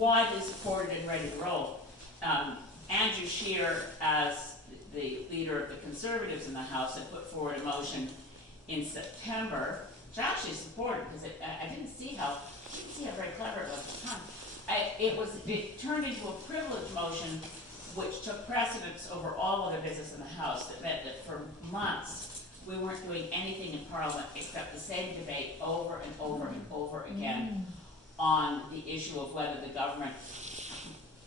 widely supported and ready to roll. Andrew Scheer, as the leader of the Conservatives in the House, had put forward a motion in September, which I actually supported because I didn't see how very clever it was at the time. It turned into a privilege motion which took precedence over all other business in the House. That meant that for months we weren't doing anything in Parliament except the same debate over and over and over again on the issue of whether the government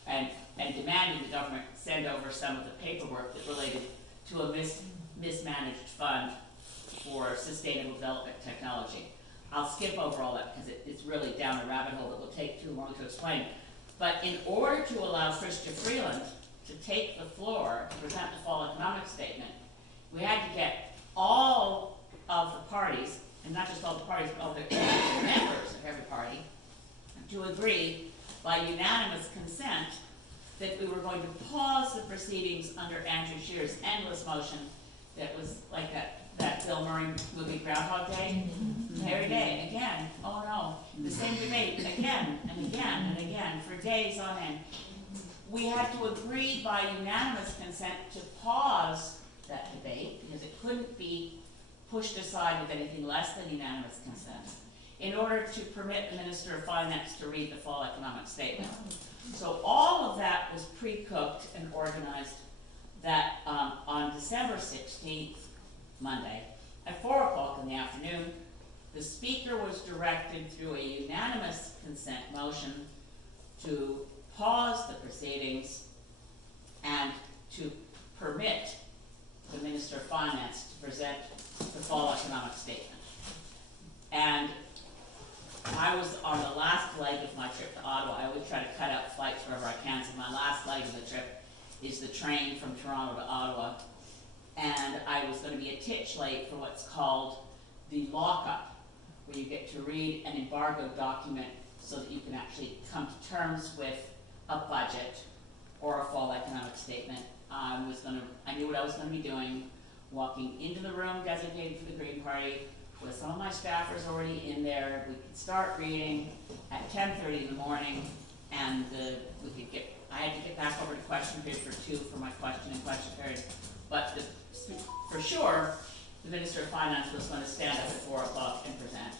and demanding the government send over some of the paperwork that related to a mismanaged fund for sustainable development technology. I'll skip over all that because it's really down a rabbit hole that will take too long to explain. But in order to allow Chrystia Freeland to take the floor to present the fall economic statement, we had to get all of the parties, and not just all the parties, but all the members of every party, to agree by unanimous consent that we were going to pause the proceedings under Andrew Scheer's endless motion that was like that Bill Murray movie Groundhog Day. Every day, again, oh no, the same debate again and again and again for days on end. We had to agree by unanimous consent to pause that debate because it couldn't be pushed aside with anything less than unanimous consent in order to permit the Minister of Finance to read the fall economic statement. So all of that was pre-cooked and organized that on December 16th, Monday, at 4 o'clock in the afternoon, the Speaker was directed through a unanimous consent motion to pause the proceedings and to permit the Minister of Finance to present the fall economic statement. And I was on the last leg of my trip to Ottawa. I always try to cut out flights wherever I can, so my last leg of the trip is the train from Toronto to Ottawa. And I was going to be a titch late for what's called the lockup, where you get to read an embargoed document so that you can actually come to terms with a budget or a fall economic statement. I knew what I was going to be doing, walking into the room designated for the Green Party with some of my staffers already in there. We could start reading at 10:30 in the morning, and I had to get back over to question period for 2 for my question period. But for sure, the Minister of Finance was going to stand up at 4 o'clock and present.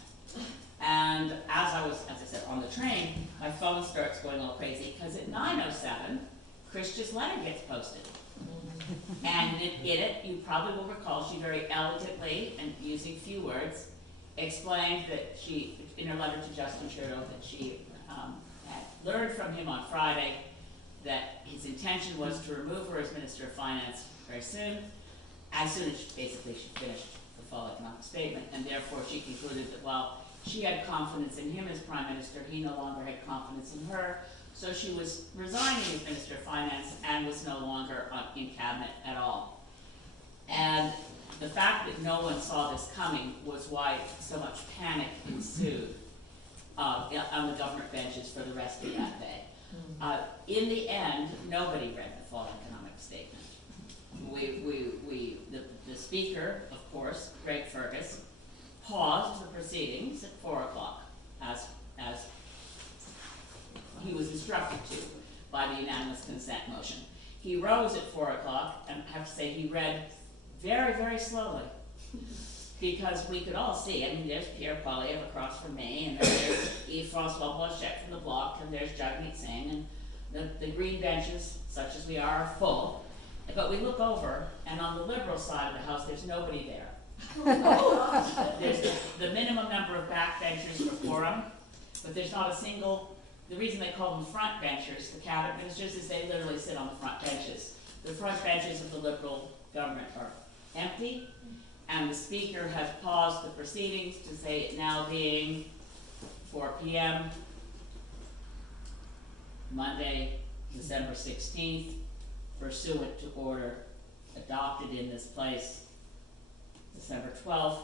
And as I said, on the train, my phone starts going all crazy because at 9:07, Christia's letter gets posted. And in it, you probably will recall, she very elegantly, and using few words, explained that she, in her letter to Justin Trudeau, that she had learned from him on Friday that his intention was to remove her as Minister of Finance very soon, as soon as she finished the fall economic statement, and therefore she concluded that while she had confidence in him as Prime Minister, he no longer had confidence in her, so she was resigning as Minister of Finance and was no longer in Cabinet at all. And the fact that no one saw this coming was why so much panic ensued on the government benches for the rest of that day. In the end, nobody read the fall economic statement. The Speaker, of course, Greg Fergus, paused the proceedings at 4 o'clock as he was instructed to by the unanimous consent motion. He rose at 4 o'clock, and I have to say he read very, very slowly because we could all see. I mean, there's Pierre Poilievre across from me, and then there's Yves-François Blanchet from the Bloc, and there's Jagmeet Singh, and the green benches, such as we are full. But we look over, and on the Liberal side of the House, there's nobody there. There's the minimum number of backbenchers for quorum, but there's not a single. The reason they call them front benchers, the cabinet ministers, is they literally sit on the front benches. The front benches of the Liberal government are empty, and the Speaker has paused the proceedings to say it now being 4 p.m. Monday, December 16th, pursuant to order adopted in this place December 12th,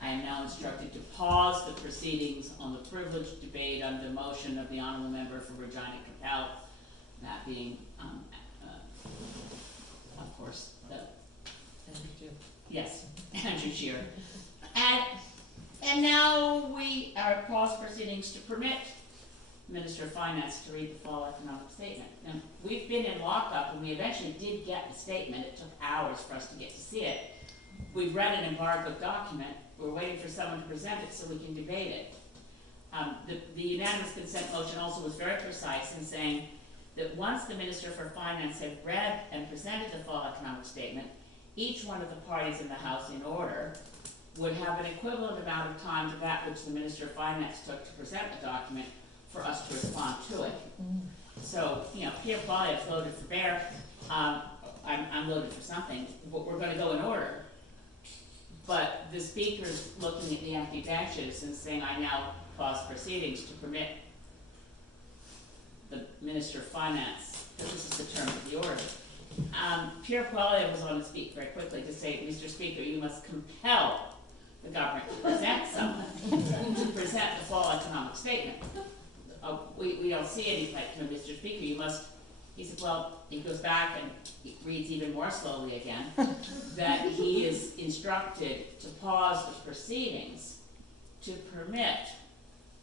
I am now instructed to pause the proceedings on the privileged debate under the motion of the Honourable Member for Regina Capel, that being, of course, Andrew Scheer. And now we are pause proceedings to permit Minister of Finance to read the fall economic statement. And we've been in lockup, and we eventually did get the statement. It took hours for us to get to see it. We've read an embargoed document. We're waiting for someone to present it so we can debate it. The unanimous consent motion also was very precise in saying that once the Minister for Finance had read and presented the fall economic statement, each one of the parties in the House in order would have an equivalent amount of time to that which the Minister of Finance took to present the document for us to respond to it. So, you know, Pierre Poilievre's loaded for bear, I'm loaded for something, but we're gonna go in order. But the Speaker's looking at the empty benches and saying, I now pause proceedings to permit the Minister of Finance, because this is the term of the order. Pierre Poilievre was on to speak very quickly to say, Mr. Speaker, you must compel the government to present someone, to present the fall economic statement. We don't see any like, Mr. Speaker, you must, he said, well, he goes back and he reads even more slowly again, that he is instructed to pause the proceedings to permit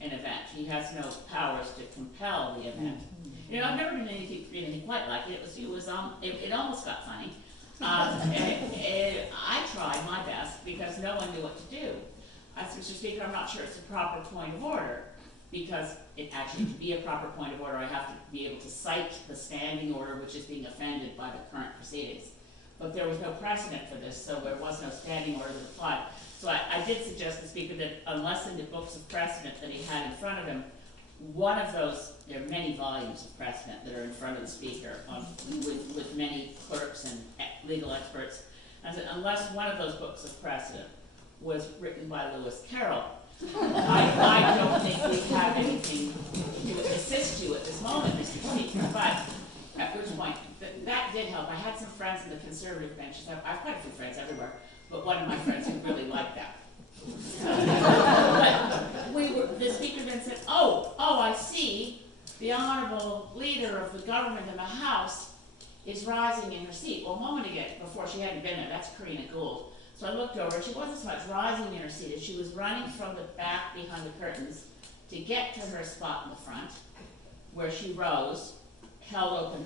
an event. He has no powers to compel the event. You know, I've never been anything quite like it. It almost got funny. I tried my best because no one knew what to do. I said, Mr. Speaker, I'm not sure it's a proper point of order, because it actually, to be a proper point of order, I have to be able to cite the standing order which is being offended by the current proceedings. But there was no precedent for this, so there was no standing order that applied. So I did suggest to the Speaker that unless in the books of precedent that he had in front of him, one of those, there are many volumes of precedent that are in front of the Speaker with many clerks and legal experts. I said, unless one of those books of precedent was written by Lewis Carroll, I don't think we have anything to assist you at this moment, Mr. Speaker. But at which point, that did help. I had some friends in the Conservative benches. I have quite a few friends everywhere, but one of my friends who really liked that. But the Speaker then said, oh, I see. The Honourable Leader of the Government in the House is rising in her seat. Well, a moment ago, before she hadn't been there, that's Karina Gould. So I looked over, and she wasn't so much rising in her seat as she was running from the back behind the curtains to get to her spot in the front, where she rose, held the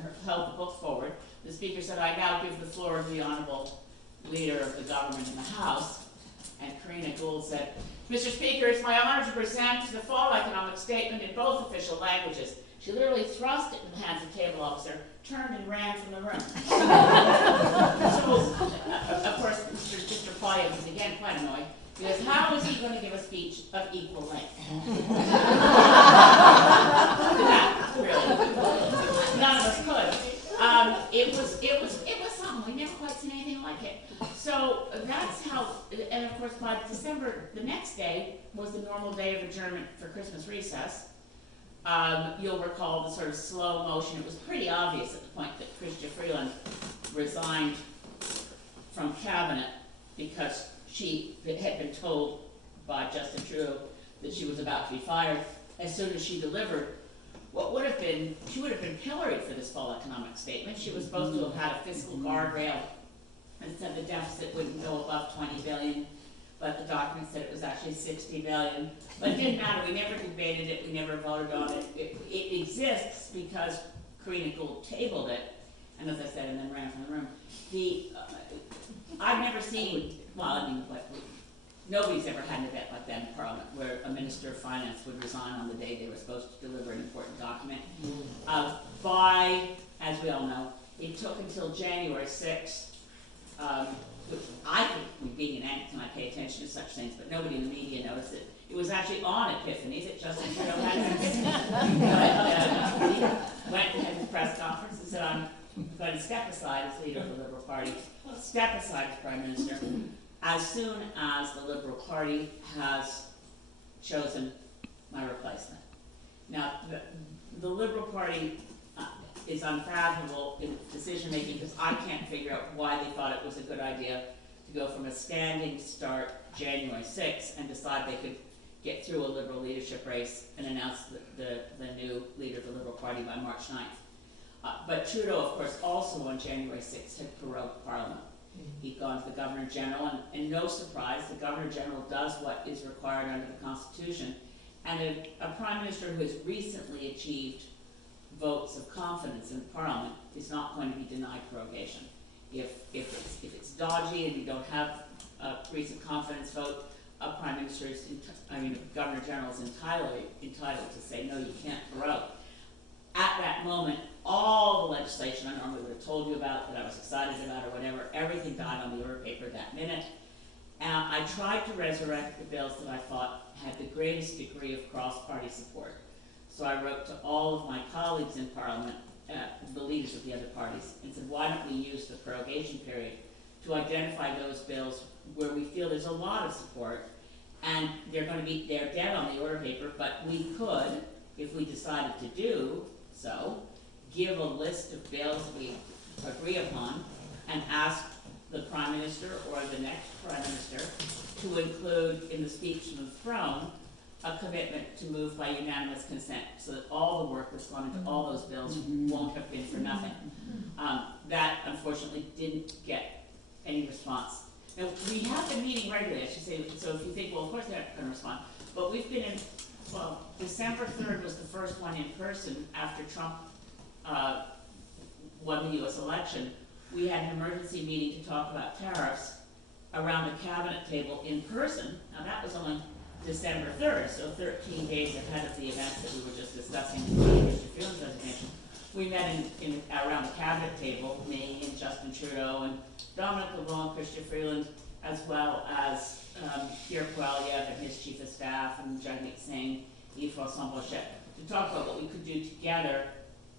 book forward. The Speaker said, I now give the floor to the Honourable Leader of the Government in the House. And Karina Gould said, Mr. Speaker, it's my honor to present the fall economic statement in both official languages. She literally thrust it in the hands of the table officer, turned and ran from the room. So, of course, Mr. Poilievre was again quite annoyed, because how is he going to give a speech of equal length? Really. None of us could. It was something. We never quite seen anything like it. So that's how, and of course by December, the next day was the normal day of adjournment for Christmas recess. You'll recall the sort of slow motion. It was pretty obvious at the point that Chrystia Freeland resigned from cabinet because she had been told by Justin Trudeau that she was about to be fired. As soon as she delivered what would have been, she would have been pilloried for this fall economic statement. She was supposed to have had a fiscal guardrail and said the deficit wouldn't go above 20 billion, but the document said it was actually 60 billion. But it didn't matter, we never debated it, we never voted on it. It exists because Karina Gould tabled it, and as I said, and then ran from the room. I've never seen, nobody's ever had an event like that in Parliament where a Minister of Finance would resign on the day they were supposed to deliver an important document. As we all know, it took until January 6th, which I think, being an Anglican, I pay attention to such things, but nobody in the media noticed it. It was actually on Epiphanies that Justin Trudeau had an Epiphany. He went and had his press conference and said, I'm going to step aside as leader of the Liberal Party, step aside as Prime Minister, as soon as the Liberal Party has chosen my replacement. Now, the Liberal Party is unfathomable in decision making because I can't figure out why they thought it was a good idea to go from a standing start January 6th and decide they could get through a Liberal leadership race and announce the new leader of the Liberal Party by March 9th. But Trudeau, of course, also on January 6th had prorogued Parliament. He'd gone to the Governor-General, and no surprise, the Governor-General does what is required under the Constitution And a prime minister who has recently achieved votes of confidence in Parliament is not going to be denied prorogation. If it's dodgy and you don't have a recent confidence vote, a prime minister is, a governor general is entitled to say, no, you can't prorogue. At that moment, all the legislation I normally would have told you about, that I was excited about or whatever, everything died on the order paper that minute. And I tried to resurrect the bills that I thought had the greatest degree of cross-party support. So I wrote to all of my colleagues in Parliament, the leaders of the other parties, and said, why don't we use the prorogation period to identify those bills where we feel there's a lot of support, and they're dead on the order paper, but we could, if we decided to do so, give a list of bills we agree upon and ask the Prime Minister or the next Prime Minister to include in the speech from the throne a commitment to move by unanimous consent, so that all the work that's gone into all those bills won't have been for nothing. That unfortunately didn't get any response. Now, we have been meeting regularly, I should say, so if you think, well, of course they're not going to respond, but we've been in, well, December 3rd was the first one in person after Trump won the US election. We had an emergency meeting to talk about tariffs around the cabinet table in person. Now that was on December 3rd, so 13 days ahead of the events that we were just discussing in Mr. Field's resignation. We met around the cabinet table, me and Justin Trudeau and Dominic LeBlanc, Chrystia Freeland, as well as Pierre Poilievre and his chief of staff, and Jagmeet Singh, Yves-François Blanchet, to talk about what we could do together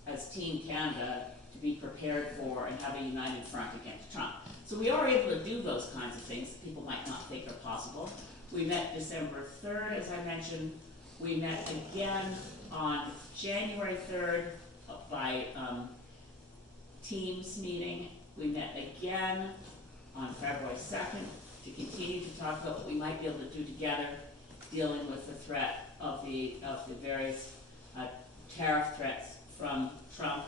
as Team Canada to be prepared for and have a united front against Trump. So we are able to do those kinds of things that people might not think are possible. We met December 3rd, as I mentioned. We met again on January 3rd by Teams meeting. We met again on February 2nd to continue to talk about what we might be able to do together, dealing with the threat of the various tariff threats from Trump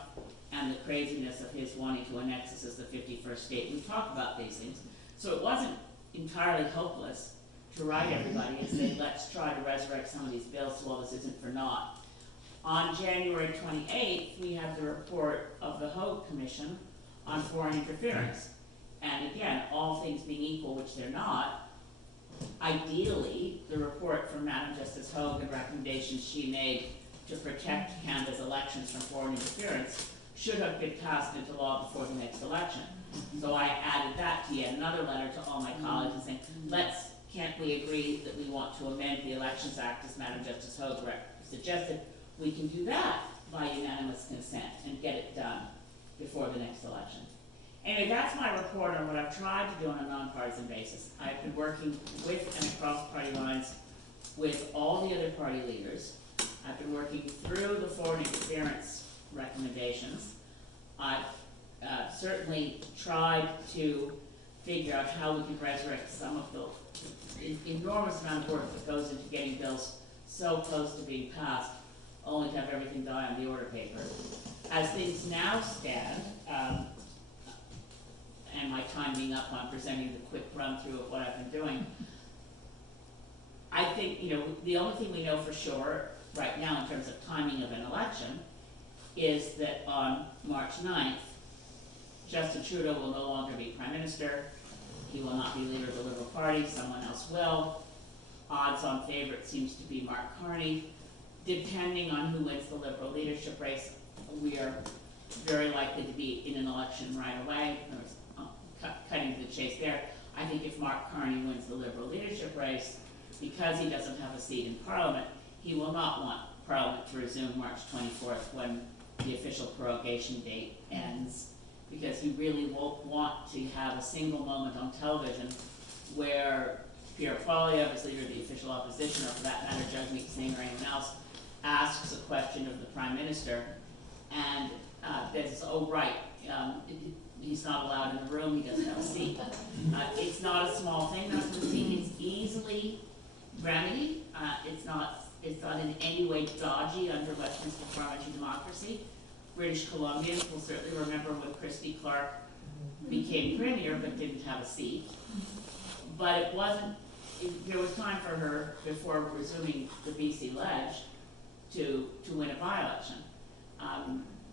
and the craziness of his wanting to annex us as the 51st state. We talked about these things. So it wasn't entirely hopeless to write everybody and say, let's try to resurrect some of these bills so all this isn't for naught. On January 28th, we had the report of the Hogue Commission on foreign interference. And again, all things being equal, which they're not, ideally, the report from Madam Justice Hogue and recommendations she made to protect Canada's elections from foreign interference should have been passed into law before the next election. So I added that to yet another letter to all my colleagues and saying, can't we agree that we want to amend the Elections Act as Madam Justice Hogue suggested? We can do that by unanimous consent and get it done before the next election. Anyway, that's my report on what I've tried to do on a nonpartisan basis. I've been working with and across party lines with all the other party leaders. I've been working through the foreign interference recommendations. I've certainly tried to figure out how we can resurrect some of the enormous amount of work that goes into getting bills so close to being passed, only to have everything die on the order paper. As things now stand, and my time being up on presenting the quick run through of what I've been doing, I think, the only thing we know for sure right now in terms of timing of an election is that on March 9th, Justin Trudeau will no longer be Prime Minister. He will not be leader of the Liberal Party, someone else will. Odds-on favorite seems to be Mark Carney. Depending on who wins the Liberal leadership race, we are very likely to be in an election right away. Cutting to the chase there. I think if Mark Carney wins the Liberal leadership race, because he doesn't have a seat in Parliament, he will not want Parliament to resume March 24th when the official prorogation date ends, because he really won't want to have a single moment on television where Pierre Poilievre, as leader of the official opposition, or for that matter, Jagmeet Singh or anyone else, asks a question of the Prime Minister, and says, oh right, he's not allowed in the room, he doesn't have a seat. It's not a small thing, not to see. It's easily remedied. It's not in any way dodgy under Westminster parliamentary democracy. British Columbians will certainly remember when Christy Clark became Premier but didn't have a seat. But there was time for her, before resuming the BC Ledge, to win a by-election.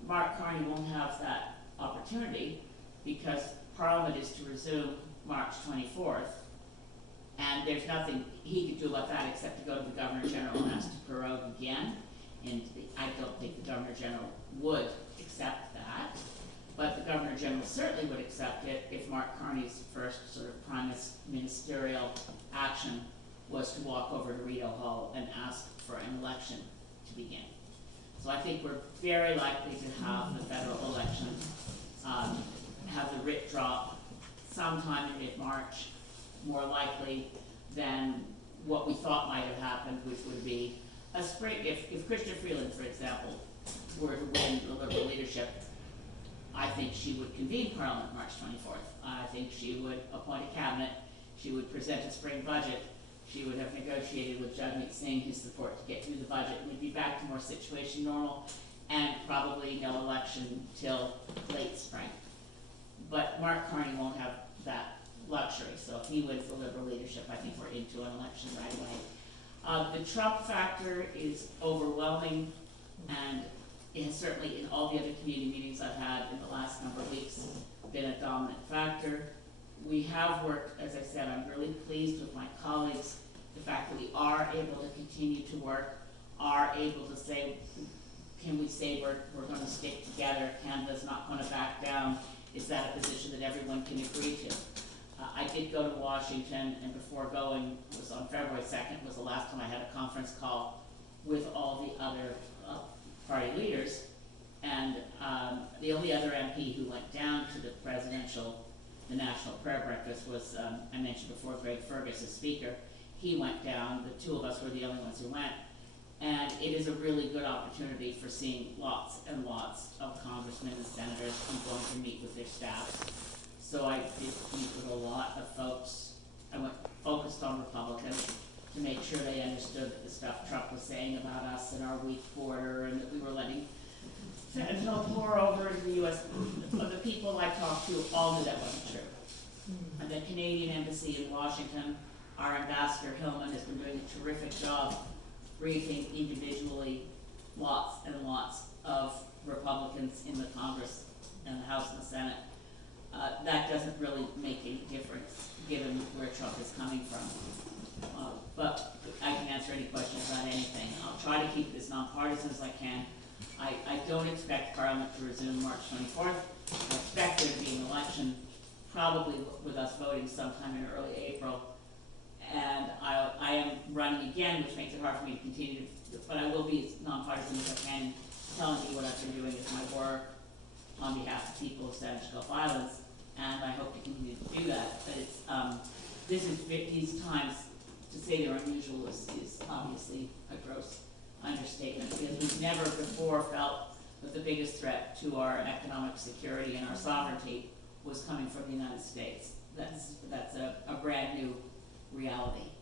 Mark Carney won't have that opportunity because Parliament is to resume March 24th, and there's nothing he could do about that except to go to the Governor General and ask to prorogue again, and I don't think the Governor General would accept that, but the Governor General certainly would accept it if Mark Carney's first sort of prime ministerial action was to walk over to Rideau Hall and ask for an election to begin. So I think we're very likely to have the federal election, have the writ drop sometime in mid-March, more likely than what we thought might have happened, which would be a spring. If Chrystia Freeland, for example, were to win the Liberal leadership, I think she would convene Parliament March 24th. I think she would appoint a cabinet. She would present a spring budget. She would have negotiated with Jagmeet Singh his support to get through the budget, and we'd be back to more situation normal, and probably no election till late spring. But Mark Carney won't have that luxury, so if he wins the Liberal leadership, I think we're into an election right away. The Trump factor is overwhelming, and it has certainly, in all the other community meetings I've had in the last number of weeks, been a dominant factor. We have worked, as I said, I'm really pleased with my colleagues, the fact that we are able to continue to work, are able to say, can we say we're going to stick together, Canada's not going to back down, is that a position that everyone can agree to? I did go to Washington, and before going, was on February 2nd, was the last time I had a conference call with all the other party leaders, and the only other MP who went down to the National Prayer Breakfast was, I mentioned before, Greg Fergus, as speaker. He went down, the two of us were the only ones who went, and it is a really good opportunity for seeing lots and lots of congressmen and senators and going to meet with their staffs. So I did meet with a lot of folks. I went focused on Republicans to make sure they understood the stuff Trump was saying about us and our weak border, and that we were letting fentanyl pour over into the U.S. But the people I talked to all knew that wasn't true. And the Canadian Embassy in Washington, our ambassador Hillman has been doing a terrific job briefing individually lots and lots of Republicans in the Congress and the House and the Senate. That doesn't really make any difference given where Trump is coming from. But I can answer any questions about anything. I'll try to keep it as nonpartisan as I can. I don't expect Parliament to resume March 24th. I expect there to be an election, probably with us voting sometime in early April. And I am running again, which makes it hard for me to continue to, but I will be as nonpartisan as I can, telling you what I've been doing is my work on behalf of people of Spanish Gulf Islands, and I hope to continue to do that. But it's, these times, to say they're unusual is obviously a gross understatement, because we've never before felt that the biggest threat to our economic security and our sovereignty was coming from the United States. That's a brand new reality.